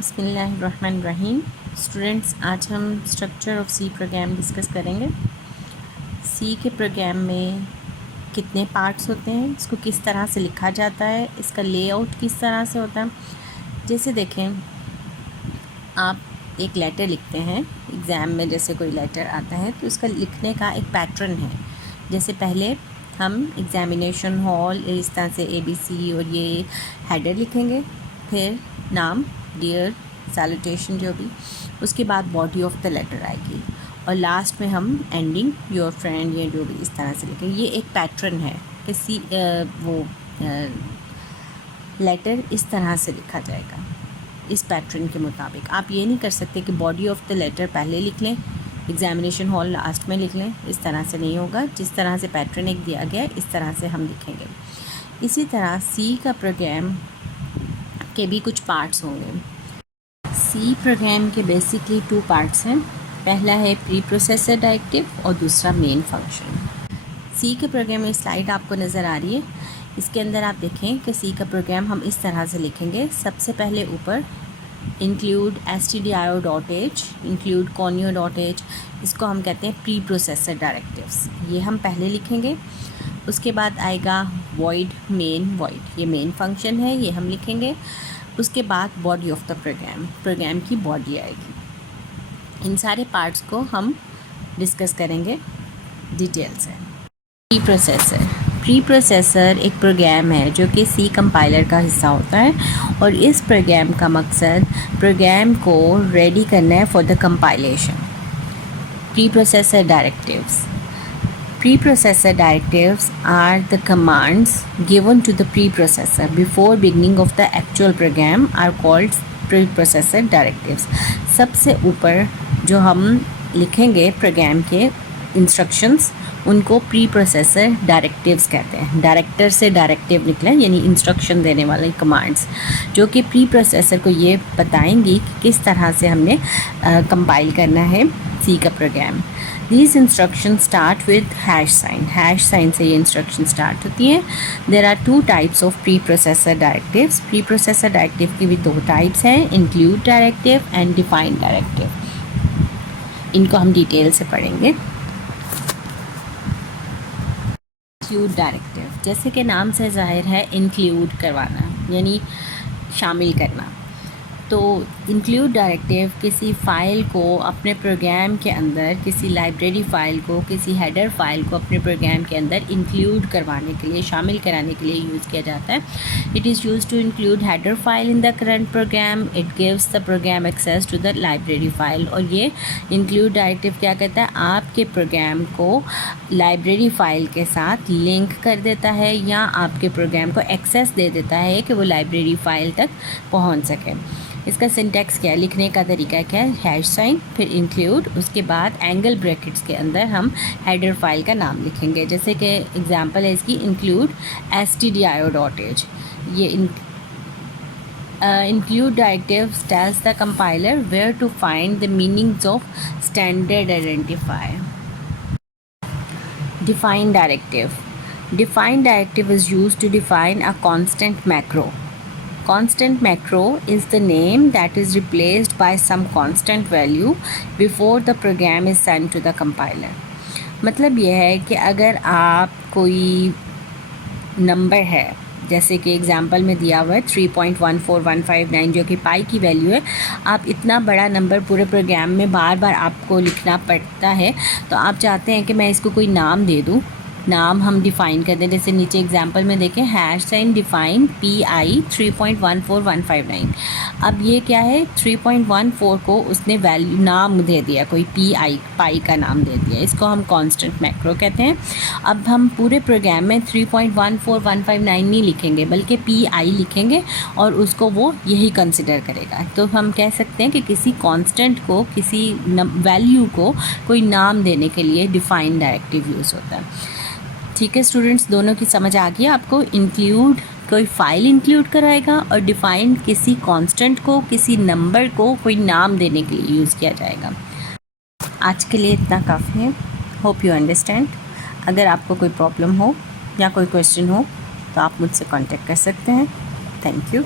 बिस्मिल्लाहिर्रहमानिर्रहीम। स्टूडेंट्स, आज हम structure of C program discuss करेंगे। सी के प्रोग्राम में कितने पार्ट्स होते हैं, इसको किस तरह से लिखा जाता है, इसका लेआउट किस तरह से होता है। जैसे देखें, आप एक लेटर लिखते हैं एग्ज़ाम में, जैसे कोई लेटर आता है तो उसका लिखने का एक पैटर्न है। जैसे पहले हम एग्ज़ामिनेशन हॉल इस तरह से ABC और ये हेडर लिखेंगे, फिर नाम, डियर, सैल्यूटेशन जो भी, उसके बाद बॉडी ऑफ द लेटर आएगी और लास्ट में हम एंडिंग योर फ्रेंड या जो भी इस तरह से लिखेंगे। ये एक पैटर्न है कि लेटर इस तरह से लिखा जाएगा, इस पैटर्न के मुताबिक। आप ये नहीं कर सकते कि बॉडी ऑफ द लेटर पहले लिख लें, एग्ज़ामिनेशन हॉल लास्ट में लिख लें। इस तरह से नहीं होगा। जिस तरह से पैटर्न एक दिया गया है इस तरह से हम लिखेंगे। इसी तरह सी का प्रोग्राम के भी कुछ पार्ट्स होंगे। सी प्रोग्राम के बेसिकली 2 पार्ट्स हैं। पहला है प्री प्रोसेसर डायरेक्टिव और दूसरा मेन फंक्शन। सी के प्रोग्राम में स्लाइड आपको नज़र आ रही है। इसके अंदर आप देखें कि सी का प्रोग्राम हम इस तरह से लिखेंगे। सबसे पहले ऊपर इंक्लूड stdio.h, इंक्लूड conio.h, इसको हम कहते हैं प्री प्रोसेसर डायरेक्टिव्स। ये हम पहले लिखेंगे। उसके बाद आएगा void main void, ये मेन फंक्शन है, ये हम लिखेंगे। उसके बाद बॉडी ऑफ द प्रोग्राम की बॉडी आएगी। इन सारे पार्ट्स को हम डिस्कस करेंगे डिटेल से। प्री प्रोसेसर एक प्रोग्राम है जो कि सी कंपाइलर का हिस्सा होता है और इस प्रोग्राम का मकसद प्रोग्राम को रेडी करना है for the compilation. Pre processor directives are the commands given to the preprocessor before beginning of the actual program are called preprocessor directives। सबसे ऊपर जो हम लिखेंगे प्रोग्राम के इंस्ट्रक्शंस, उनको प्री प्रोसेसर डायरेक्टिव्स कहते हैं। डायरेक्टर से डायरेक्टिव निकला, यानी इंस्ट्रक्शन देने वाले कमांड्स, जो कि प्री प्रोसेसर को ये बताएंगी कि किस तरह से हमने कंपाइल करना है सी का प्रोग्राम। These instructions start with hash sign। Hash sign से ये इंस्ट्रक्शन स्टार्ट होती हैं। There are 2 types of preprocessor directives। preprocessor directive की भी 2 टाइप्स हैं, include directive and define directive। इनको हम डिटेल से पढ़ेंगे। इंक्लूड डायरेक्टिव, जैसे कि नाम से ज़ाहिर है, इंक्लूड करवाना यानी शामिल करना। तो इंक्लूड डायरेक्टिव किसी फ़ाइल को अपने प्रोग्राम के अंदर, किसी लाइब्रेरी फ़ाइल को, किसी हेडर फाइल को अपने प्रोग्राम के अंदर इंक्लूड करवाने के लिए, शामिल कराने के लिए यूज़ किया जाता है। It is use to include header file in the current program. It gives the program access to the library file. और ये इंक्लूड डायरेक्टिव क्या कहता है, आपके प्रोग्राम को लाइब्रेरी फ़ाइल के साथ लिंक कर देता है या आपके प्रोग्राम को एक्सेस दे देता है कि वो लाइब्रेरी फ़ाइल तक पहुँच सके। इसका सिंटैक्स क्या है, लिखने का तरीका क्या है, हैश साइन, फिर इंक्लूड, उसके बाद एंगल ब्रैकेट्स के अंदर हम हेडर फाइल का नाम लिखेंगे। जैसे कि एग्जांपल है इसकी, इंक्लूड stdio.h। ये include directives tells the compiler where to find the meanings of standard identifier। Define directive is used to define a constant macro। Constant macro is the name that is replaced by some constant value before the program is sent to the compiler। मतलब यह है कि अगर आप कोई number है, जैसे कि एग्जांपल में दिया हुआ है 3.14159 जो कि पाई की वैल्यू है, आप इतना बड़ा नंबर पूरे प्रोग्राम में बार बार आपको लिखना पड़ता है, तो आप चाहते हैं कि मैं इसको कोई नाम दे दूँ। नाम हम डिफ़ाइन कर दें, जैसे नीचे एग्जांपल में देखें, हैश साइन डिफ़ाइन PI 3.14159। अब ये क्या है, 3.14 को उसने वैल्यू नाम दे दिया, कोई पाई का नाम दे दिया, इसको हम कांस्टेंट मैक्रो कहते हैं। अब हम पूरे प्रोग्राम में 3.14159 नहीं लिखेंगे बल्कि PI लिखेंगे और उसको वो यही कंसिडर करेगा। तो हम कह सकते हैं कि किसी कांस्टेंट को, किसी वैल्यू को कोई नाम देने के लिए डिफ़ाइन डायरेक्टिव यूज़ होता है। ठीक है स्टूडेंट्स, दोनों की समझ आ गई आपको। इंक्लूड कोई फ़ाइल इंक्लूड कराएगा और डिफ़ाइन किसी कांस्टेंट को, किसी नंबर को कोई नाम देने के लिए यूज़ किया जाएगा। आज के लिए इतना काफ़ी है। Hope you understand. अगर आपको कोई प्रॉब्लम हो या कोई क्वेश्चन हो तो आप मुझसे कांटेक्ट कर सकते हैं। Thank you.